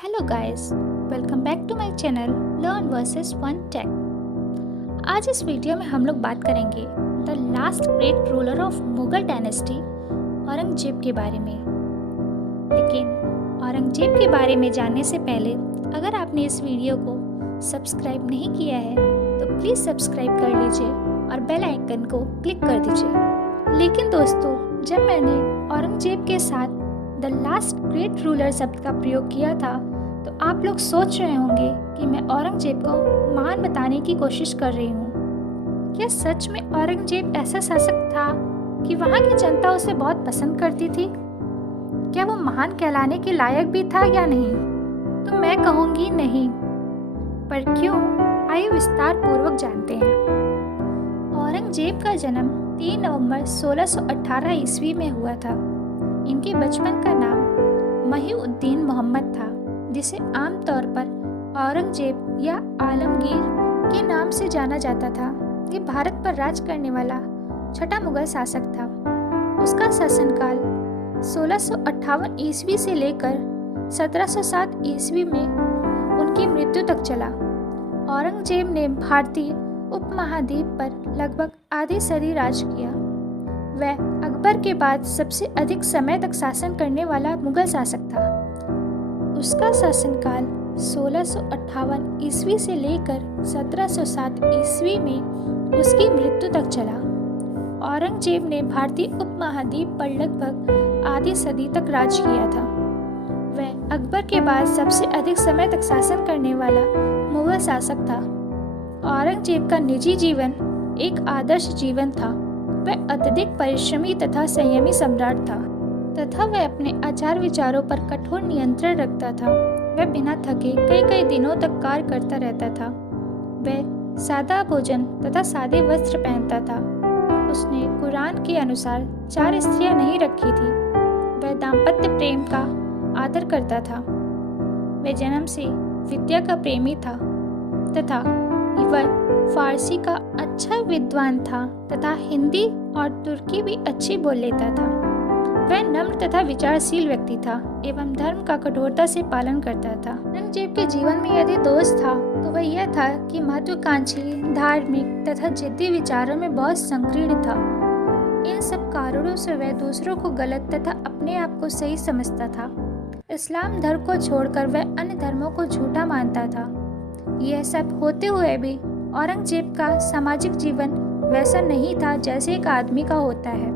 Hello guys, welcome back to my channel learn versus fun tech. आज इस video में हम लोग बात करेंगे the last great ruler of Mughal dynasty Aurangzeb के बारे में। लेकिन औरंगजेब के बारे में जानने से पहले अगर आपने इस वीडियो को सब्सक्राइब नहीं किया है तो प्लीज़ सब्सक्राइब कर लीजिए और बेल आइकन को क्लिक कर दीजिए। लेकिन दोस्तों, जब मैंने औरंगजेब के साथ द लास्ट ग्रेट रूलर शब्द का प्रयोग किया था तो आप लोग सोच रहे होंगे कि मैं औरंगजेब को महान बताने की कोशिश कर रही हूँ। क्या सच में औरंगजेब ऐसा शासक था कि वहाँ की जनता उसे बहुत पसंद करती थी? क्या वो महान कहलाने के लायक भी था या नहीं? तो मैं कहूँगी नहीं। पर क्यों, आइए विस्तार पूर्वक जानते हैं। औरंगजेब का जन्म 3 नवंबर 1618 ईस्वी में हुआ था। इनके बचपन का नाम महीउद्दीन मोहम्मद था, जिसे आमतौर पर औरंगजेब या आलमगीर के नाम से जाना जाता था। ये भारत पर राज करने वाला छठा मुगल शासक था। उसका शासनकाल 1658 ईस्वी से लेकर 1707 ईस्वी में उनकी मृत्यु तक चला। औरंगजेब ने भारतीय उपमहाद्वीप पर लगभग आधी सदी राज किया। वह अकबर के बाद सबसे अधिक समय तक शासन करने वाला मुगल शासक था। उसका शासनकाल 1658 ईस्वी से लेकर 1707 ईस्वी में उसकी मृत्यु तक चला। औरंगजेब ने भारतीय उपमहाद्वीप पर लगभग आधी सदी तक राज किया था। वह अकबर के बाद सबसे अधिक समय तक शासन करने वाला मुगल शासक था। औरंगजेब का निजी जीवन एक आदर्श जीवन था। वह अत्यधिक परिश्रमी तथा संयमी सम्राट था तथा वह अपने आचार विचारों पर कठोर नियंत्रण रखता था। वह बिना थके कई दिनों तक कार्य करता रहता था। वह सादा भोजन तथा सादे वस्त्र पहनता था। उसने कुरान के अनुसार 4 स्त्रियां नहीं रखी थी। वह दाम्पत्य प्रेम का आदर करता था। वह जन्म से विद्या का प्रेमी था तथा वह फारसी का अच्छा विद्वान था तथा हिंदी और तुर्की भी अच्छी बोल लेता था। वह नम्र तथा विचारशील व्यक्ति था एवं धर्म का कठोरता से पालन करता था। औरंगजेब के जीवन में यदि दोष था तो वह यह था कि महत्वाकांक्षी, धार्मिक तथा जिद्दी विचारों में बहुत संकीर्ण था। इन सब कारणों से वह दूसरों को गलत तथा अपने आप को सही समझता था। इस्लाम धर्म को छोड़कर वह अन्य धर्मों को झूठा मानता था। यह सब होते हुए भी औरंगजेब का सामाजिक जीवन वैसा नहीं था जैसे एक आदमी का होता है।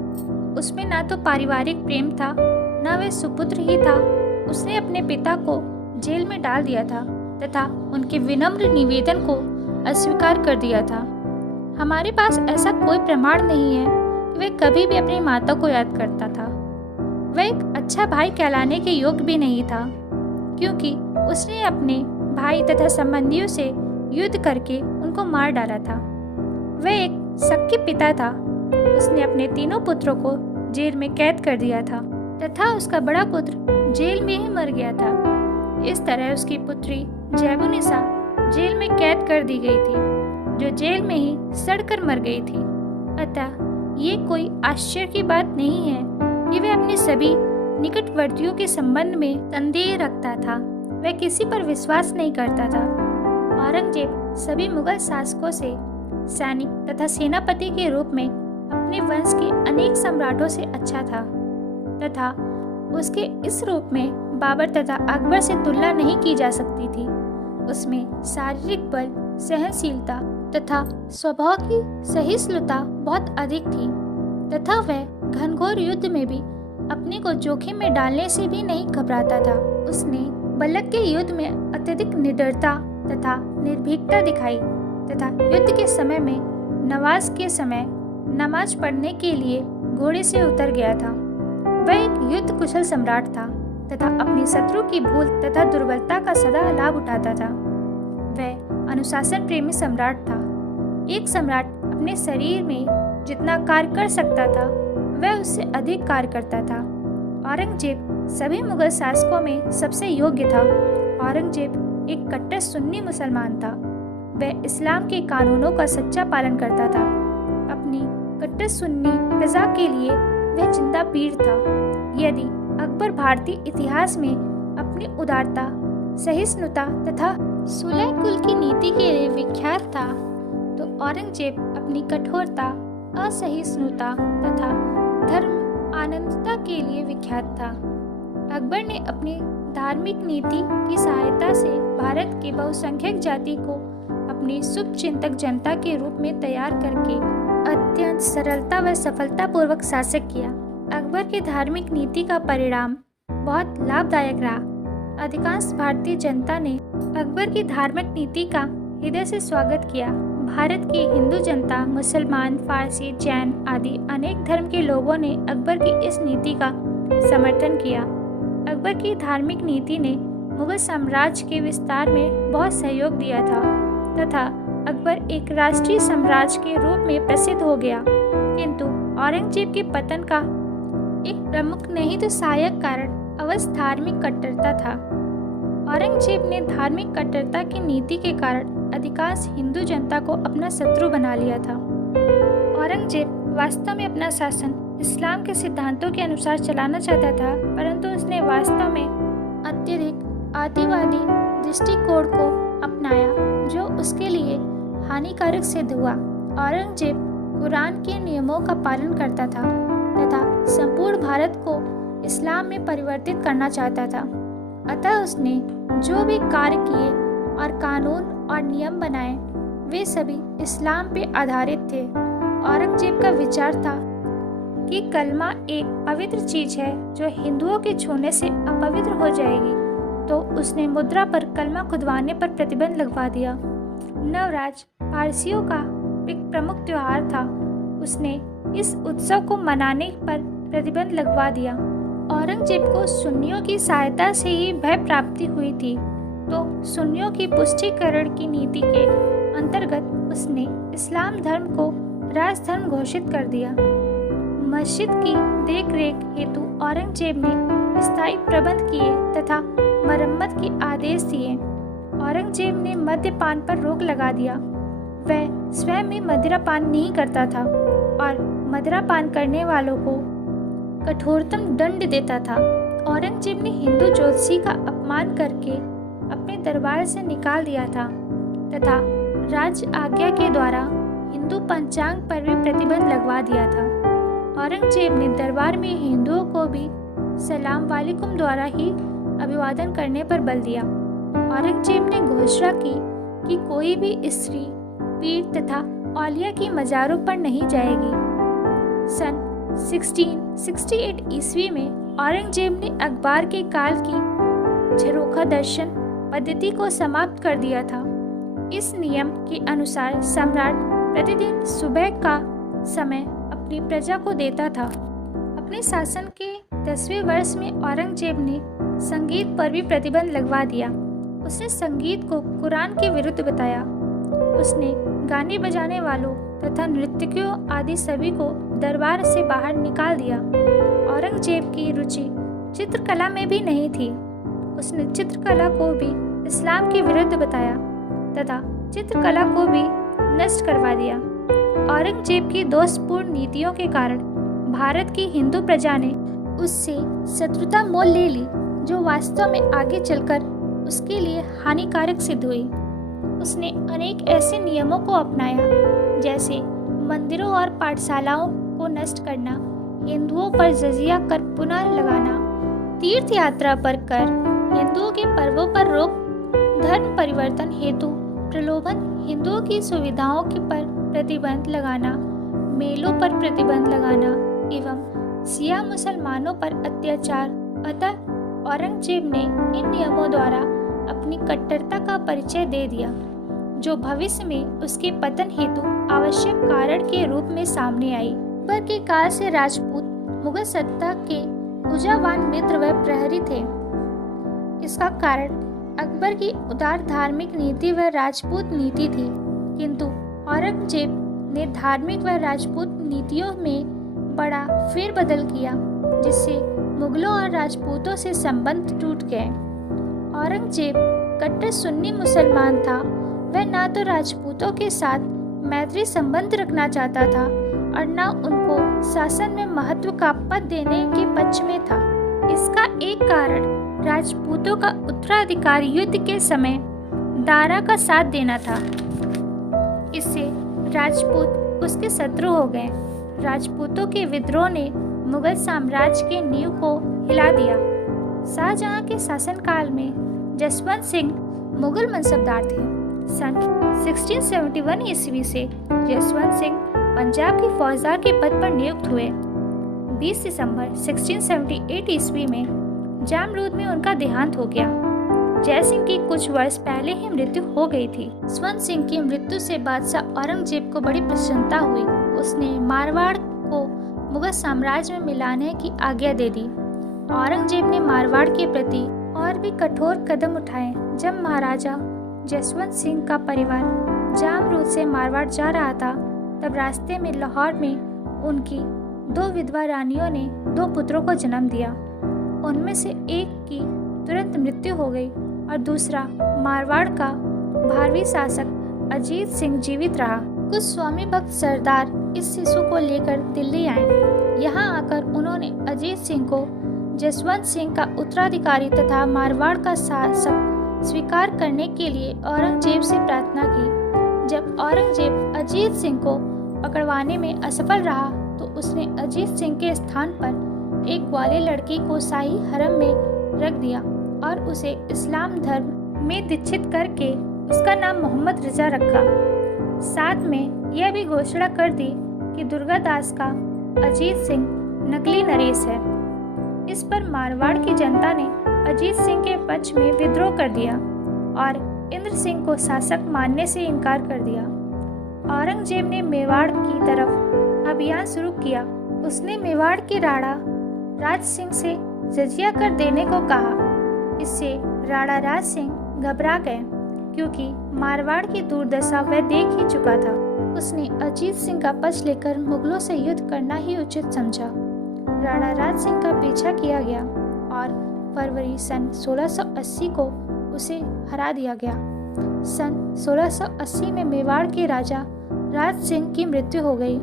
उसमें ना तो पारिवारिक प्रेम था, न वह सुपुत्र ही था। उसने अपने पिता को जेल में डाल दिया था तथा उनके विनम्र निवेदन को अस्वीकार कर दिया था। हमारे पास ऐसा कोई प्रमाण नहीं है कि वह कभी भी अपनी माता को याद करता था। वह एक अच्छा भाई कहलाने के योग्य भी नहीं था, क्योंकि उसने अपने भाई तथा संबंधियों से युद्ध करके उनको मार डाला था। वह एक सख्य पिता था। उसने अपने तीनों पुत्रों को जेल में कैद कर दिया था तथा उसका बड़ा पुत्र जेल में ही मर गया था। इस तरह उसकी पुत्री जैबुनिसा जेल में कैद कर दी गई थी, जो जेल में ही सड़कर मर गई थी। अतः ये कोई आश्चर्य की बात नहीं है कि वह अपने सभी निकटवर्तियों के संबंध में संदेह रखता था। वह किसी पर विश्वास नहीं करता था। औरंगजेब सभी मुगल शासकों से सैनिक तथा सेनापति के रूप में अपने वंश के अनेक सम्राटों से अच्छा था तथा उसके इस रूप में बाबर तथा अकबर से तुलना नहीं की जा सकती थी। उसमें शारीरिक बल, सहनशीलता तथा स्वभाव की सहिष्णुता बहुत अधिक थी तथा वह घनघोर युद्ध में भी अपने को जोखिम में डालने से भी नहीं घबराता था। उसने बलक के युद्ध में अत्यधिक निडरता तथा निर्भीकता दिखाई तथा युद्ध के समय में नमाज के समय नमाज पढ़ने के लिए घोड़े से उतर गया था। वह एक युद्ध कुशल सम्राट था तथा अपने शत्रु की भूल तथा दुर्बलता का सदा लाभ उठाता था। वह अनुशासन प्रेमी सम्राट था। एक सम्राट अपने शरीर में जितना कार्य कर सकता था वह उससे अधिक कार्य करता था। औरंगजेब सभी मुगल शासकों में सबसे योग्य था। औरंगजेब एक कट्टर सुन्नी मुसलमान था। वह इस्लाम के कानूनों का सच्चा पालन करता था। अपनी कट्टर सुन्नी प्रजा के लिए वह जिंदा पीर था। यदि अकबर भारतीय इतिहास में अपनी उदारता सहिष्णुता तथा सुलह कुल की नीति के लिए विख्यात था, तो औरंगजेब अपनी कठोरता, असहिष्णुता तथा धर्म आनंदता के लिए विख्यात था। अकबर ने अपनी धार्मिक नीति की सहायता से भारत की बहुसंख्यक जाति को अपनी शुभचिंतक जनता के रूप में तैयार करके अत्यंत सरलता व सफलतापूर्वक शासन किया। अकबर की धार्मिक नीति का परिणाम बहुत लाभदायक रहा। अधिकांश भारतीय जनता ने अकबर की धार्मिक नीति का हृदय से स्वागत किया। भारत की हिंदू जनता, मुसलमान, फारसी, जैन आदि अनेक धर्म के लोगों ने अकबर की इस नीति का समर्थन किया। अकबर की धार्मिक नीति ने मुगल साम्राज्य के विस्तार में बहुत सहयोग दिया था तथा अकबर एक राष्ट्रीय साम्राज्य के रूप में प्रसिद्ध हो गया। किंतु औरंगजेब के पतन का एक प्रमुख नहीं तो सहायक कारण अवश्य धार्मिक कट्टरता था। औरंगजेब ने धार्मिक कट्टरता की नीति के कारण अधिकांश हिंदू जनता को अपना शत्रु बना लिया था। औरंगजेब वास्तव में अपना शासन इस्लाम के सिद्धांतों के अनुसार चलाना चाहता था, परंतु उसने वास्तव में अत्यधिक आदिवादी दृष्टिकोण को अपनाया, जो उसके लिए हानिकारक सिद्ध हुआ। औरंगजेब कुरान के नियमों का पालन करता था तथा संपूर्ण भारत को इस्लाम में परिवर्तित करना चाहता था। अतः उसने जो भी कार्य किए और कानून और नियम बनाए, वे सभी इस्लाम पे आधारित थे। औरंगजेब का विचार था कि कलमा एक पवित्र चीज है जो हिंदुओं के छूने से अपवित्र हो जाएगी, तो उसने मुद्रा पर कलमा खुदवाने पर प्रतिबंध लगवा दिया। नवराज पारसियों का एक प्रमुख त्योहार था, उसने इस उत्सव को मनाने पर प्रतिबंध लगवा दिया। औरंगजेब को सुन्नियों की सहायता से ही भय प्राप्ति हुई थी, तो सुन्नियों की पुष्टिकरण की नीति के अंतर्गत उसने इस्लाम धर्म को राजधर्म घोषित कर दिया। मस्जिद की देखरेख हेतु औरंगजेब ने स्थायी प्रबंध किए तथा मरम्मत के आदेश दिए। औरंगजेब ने मद्यपान पर रोक लगा दिया। वह स्वयं भी मदिरापान नहीं करता था और मदिरापान करने वालों को कठोरतम दंड देता था। औरंगजेब ने हिंदू ज्योतिषी का अपमान करके अपने दरबार से निकाल दिया था तथा राज्य आज्ञा के द्वारा हिंदू पंचांग पर भी प्रतिबंध लगवा दिया था। औरंगजेब ने दरबार में हिंदुओं को भी सलाम वालेकुम द्वारा ही अभिवादन करने पर बल दिया। औरंगजेब ने घोषणा की कि कोई भी स्त्री, पीर तथा औलिया की मज़ारों पर नहीं जाएगी। सन 1668 ईस्वी में औरंगजेब ने अकबर के काल की झरोखा दर्शन पद्धति को समाप्त कर दिया था। इस नियम के अनुसार सम्राट प्रतिदिन सुबह का समय अपनी प्रजा को देता था। अपने शासन के 10वें वर्ष में औरंगजेब ने संगीत पर भी प्रतिबंध लगवा दिया। उसने संगीत को कुरान के विरुद्ध बताया। उसने गाने बजाने वालों तथा नृत्यकियों आदि सभी को दरबार से बाहर निकाल दिया। औरंगजेब की रुचि चित्रकला में भी नहीं थी। उसने चित्रकला को भी इस्लाम के विरुद्ध बताया तथा चित्रकला को भी नष्ट करवा दिया। औरंगजेब की दोषपूर्ण नीतियों के कारण भारत की हिंदू प्रजा ने उससे शत्रुता मोल ले ली, जो वास्तव में आगे चलकर उसके लिए हानिकारक सिद्ध हुई। उसने अनेक ऐसे नियमों को अपनाया, जैसे मंदिरों और पाठशालाओं को नष्ट करना, हिंदुओं पर जजिया कर पुनः लगाना, तीर्थ यात्रा पर कर, हिंदुओं के पर्वों पर रोक, धर्म परिवर्तन हेतु प्रलोभन, हिंदुओं की सुविधाओं के पर प्रतिबंध लगाना, मेलों पर प्रतिबंध लगाना एवं सिया मुसलमानों पर अत्याचार। अतः औरंगजेब ने इन नियमों द्वारा अपनी कट्टरता का परिचय दे दिया, जो भविष्य में उसके पतन हेतु आवश्यक कारण के रूप में सामने आई। अकबर के काल से राजपूत मुगल सत्ता के ऊर्जावान मित्र व प्रहरी थे। इसका कारण अकबर की उदार धार्मिक नीति व राजपूत नीति थी, किंतु औरंगजेब ने धार्मिक व राजपूत नीतियों में बड़ा फेरबदल किया, जिससे मुगलों और राजपूतों से संबंध टूट गए। औरंगजेब कट्टर सुन्नी मुसलमान था। वह न तो राजपूतों के साथ मैत्री संबंध रखना चाहता था और न उनको शासन में महत्व का पद देने के पक्ष में था। इसका एक कारण राजपूतों का उत्तराधिकारी युद्ध के समय दारा का साथ देना था। इससे राजपूत उसके शत्रु हो गए। राजपूतों के विद्रोह ने मुगल साम्राज्य के नींव को हिला दिया। शाहजहां के शासनकाल में जसवंत सिंह मुगल मनसबदार थे। सन 1671 ईस्वी से जसवंत सिंह पंजाब के फौजदार के पद पर नियुक्त हुए। 20 दिसंबर 1678 ईस्वी में जामरूद में उनका देहांत हो गया। जय सिंह की कुछ वर्ष पहले ही मृत्यु हो गई थी। जसवंत सिंह की मृत्यु से बादशाह औरंगजेब को बड़ी प्रसन्नता हुई। उसने मारवाड़ को मुगल साम्राज्य में मिलाने की आज्ञा दे दी। औरंगजेब ने मारवाड़ के प्रति और भी कठोर कदम उठाए। जब महाराजा जसवंत सिंह का परिवार जामरूद से मारवाड़ जा रहा था, तब रास्ते में लाहौर में उनकी 2 विधवा रानियों ने 2 पुत्रों को जन्म दिया। उनमें से एक की तुरंत मृत्यु हो गई और दूसरा मारवाड़ का 12वीं शासक अजीत सिंह जीवित रहा। कुछ स्वामी भक्त सरदार इस शिशु को लेकर दिल्ली आए। यहाँ आकर उन्होंने अजीत सिंह को जसवंत सिंह का उत्तराधिकारी तथा मारवाड़ का शासक स्वीकार करने के लिए औरंगजेब से प्रार्थना की। जब औरंगजेब अजीत सिंह को पकड़वाने में असफल रहा, तो उसने अजीत सिंह के स्थान पर एक ग्वालियर लड़की को शाही हरम में रख दिया और उसे इस्लाम धर्म में दीक्षित करके उसका नाम मोहम्मद रजा रखा। साथ में यह भी घोषणा कर दी कि दुर्गादास का अजीत सिंह नकली नरेश है। इस पर मारवाड़ की जनता ने अजीत सिंह के पक्ष में विद्रोह कर दिया और इंद्र सिंह को शासक मानने से इनकार कर दिया। औरंगजेब ने मेवाड़ की तरफ अभियान शुरू किया। उसने मेवाड़ के राणा राज सिंह से जजिया कर देने को कहा। इससे राणा राज सिंह घबरा गए, क्योंकि मारवाड़ की दुर्दशा वह देख ही चुका था। उसने अजीत सिंह का पक्ष लेकर मुगलों से युद्ध करना ही उचित समझा। राणा राज सिंह का पीछा किया गया और फरवरी सन 1680 को उसे हरा दिया गया। सन 1680 में मेवाड़ के राजा राज सिंह की मृत्यु हो गई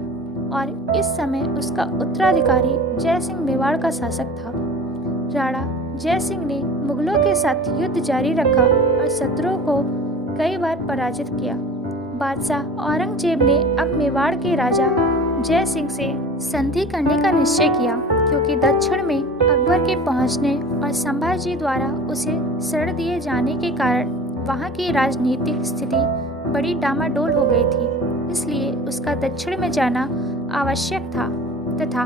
और इस समय उसका उत्तराधिकारी जय सिंह मेवाड़ का शासक था। राणा जय सिंह ने मुगलों के साथ युद्ध जारी रखा और शत्रुओं को कई बार पराजित किया। बादशाह औरंगजेब ने अब मेवाड़ के राजा जय सिंह से संधि करने का निश्चय किया, क्योंकि दक्षिण में अकबर के पहुंचने और संभाजी द्वारा उसे शरण दिए जाने के कारण वहां की राजनीतिक स्थिति बड़ी डामाडोल हो गई थी। इसलिए उसका दक्षिण में जाना आवश्यक था तथा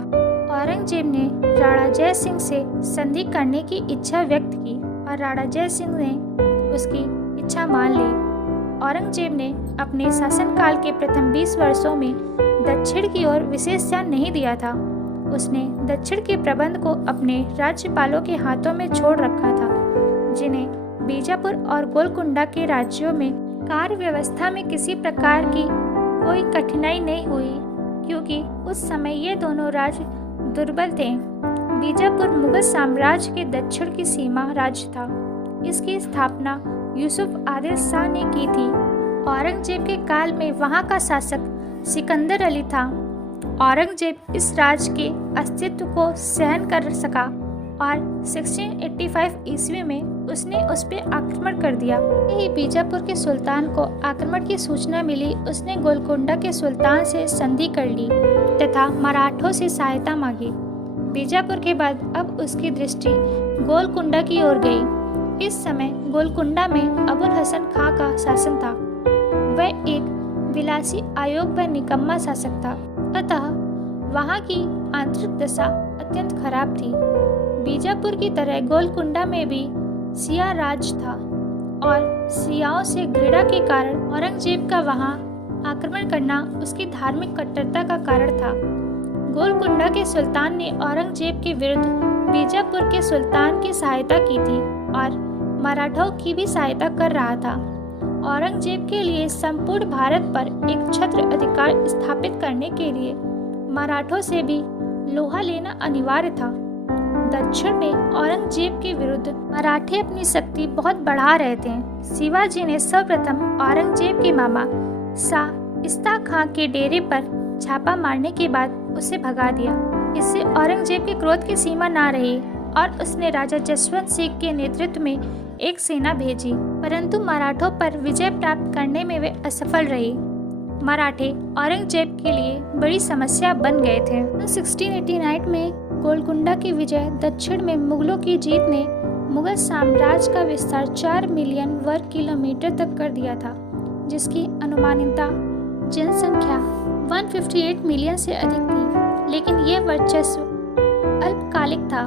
औरंगजेब ने राणा जय सिंह से संधि करने की इच्छा व्यक्त की और राणा जय सिंह ने उसकी इच्छा मान ली। औरंगजेब ने अपने शासनकाल के प्रथम 20 वर्षों में दक्षिण की ओर विशेष ध्यान नहीं दिया था। उसने दक्षिण के प्रबंध को अपने राज्यपालों के हाथों में छोड़ रखा था, जिन्हें बीजापुर और गोलकुंडा के राज्यों में कार्य व्यवस्था में किसी प्रकार की कोई कठिनाई नहीं हुई, क्योंकि उस समय ये दोनों राज्य दुर्बल थे। बीजापुर मुगल साम्राज्य के दक्षिण की सीमा राज्य था। इसकी स्थापना यूसुफ आदिल शाह ने की थी। औरंगजेब के काल में वहां का शासक सिकंदर अली था। औरंगजेब इस राज्य के अस्तित्व को सहन कर सका और 1685 ईस्वी में उसने उस पर आक्रमण कर दिया। ही बीजापुर के सुल्तान को आक्रमण की सूचना मिली। उसने गोलकुंडा के सुल्तान से संधि कर ली तथा मराठों से सहायता मांगी। बीजापुर के बाद अब उसकी दृष्टि गोलकुंडा की ओर गई। इस समय गोलकुंडा में अबुल हसन खां का शासन था। वह एक विलासी आयोग व निकम्मा शासक था, अतः वहां की आंतरिक दशा अत्यंत खराब थी। बीजापुर की तरह गोलकुंडा में भी सिया राज था और सियाओं से घृणा के कारण औरंगजेब का वहां आक्रमण करना उसकी धार्मिक कट्टरता का कारण था। गोलकुंडा के सुल्तान ने औरंगजेब के विरुद्ध बीजापुर के सुल्तान की सहायता की थी और मराठों की भी सहायता कर रहा था। औरंगजेब के लिए संपूर्ण भारत पर एक छत्र अधिकार स्थापित करने के लिए मराठों से भी लोहा लेना अनिवार्य था। दक्षिण में औरंगजेब के विरुद्ध मराठे अपनी शक्ति बहुत बढ़ा रहे थे। शिवाजी ने सर्वप्रथम औरंगजेब के मामा शाह इस्ता खां के डेरे पर छापा मारने के बाद उसे भगा दिया। इससे औरंगजेब के क्रोध की सीमा न रही और उसने राजा जसवंत सिंह के नेतृत्व में एक सेना भेजी, परंतु मराठों पर विजय प्राप्त करने में वे असफल रही। मराठे औरंगजेब के लिए बड़ी समस्या बन गए थे। 1689 में गोलकुंडा की विजय, दक्षिण में मुगलों की जीत ने मुगल साम्राज्य का विस्तार 4 मिलियन वर्ग किलोमीटर तक कर दिया था, जिसकी अनुमानित जनसंख्या 158 मिलियन से अधिक थी। लेकिन यह वर्चस्व अल्पकालिक था।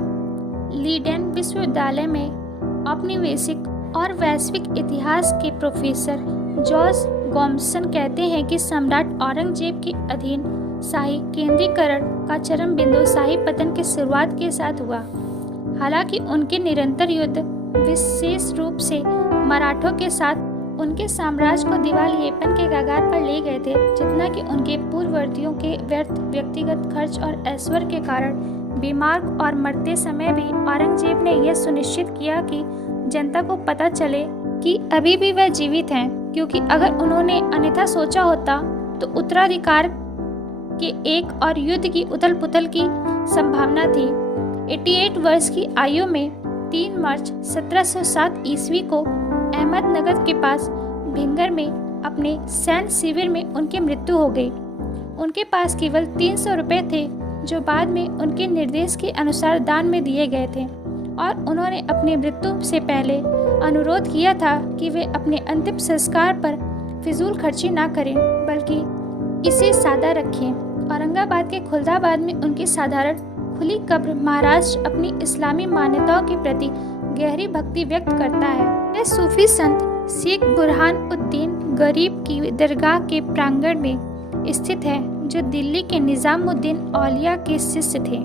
लीडेन विश्वविद्यालय में औपनिवेशिक और वैश्विक इतिहास के प्रोफेसर जॉर्ज गॉम्सन कहते हैं कि सम्राट औरंगजेब के अधीन शाही केंद्रीकरण का चरम बिंदु शाही पतन की शुरुआत के साथ हुआ। हालांकि उनके निरंतर युद्ध, विशेष रूप से मराठों के साथ, उनके साम्राज्य को दिवालियेपन के कगार पर ले गए थे, जितना कि उनके पूर्ववर्तियों के व्यर्थ व्यक्तिगत खर्च और ऐश्वर्य के कारण बीमार और मरते समय भी औरंगजेब ने यह सुनिश्चित किया कि जनता को पता चले कि अभी भी वह जीवित हैं, क्योंकि अगर उन्होंने अन्यथा सोचा होता तो उत्तराधिकार के एक और युद्ध की उथल पुथल की संभावना थी। 88 वर्ष की आयु में 3 मार्च 1707 ईस्वी को अहमदनगर के पास भिंगर में अपने सैन्य शिविर में उनकी मृत्यु हो गई। उनके पास केवल 300 रुपये थे, जो बाद में उनके निर्देश के अनुसार दान में दिए गए थे, और उन्होंने अपनी मृत्यु से पहले अनुरोध किया था कि वे अपने अंतिम संस्कार पर फिजूल खर्ची ना करें, बल्कि इसे सादा रखें। औरंगाबाद के खुलदाबाद में उनकी साधारण खुली कब्र महाराष्ट्र अपनी इस्लामी मान्यताओं के प्रति गहरी भक्ति व्यक्त करता है। यह सूफी संत शेख बुरहानुद्दीन गरीब की दरगाह के प्रांगण में स्थित है, जो दिल्ली के निजामुद्दीन औलिया के शिष्य थे।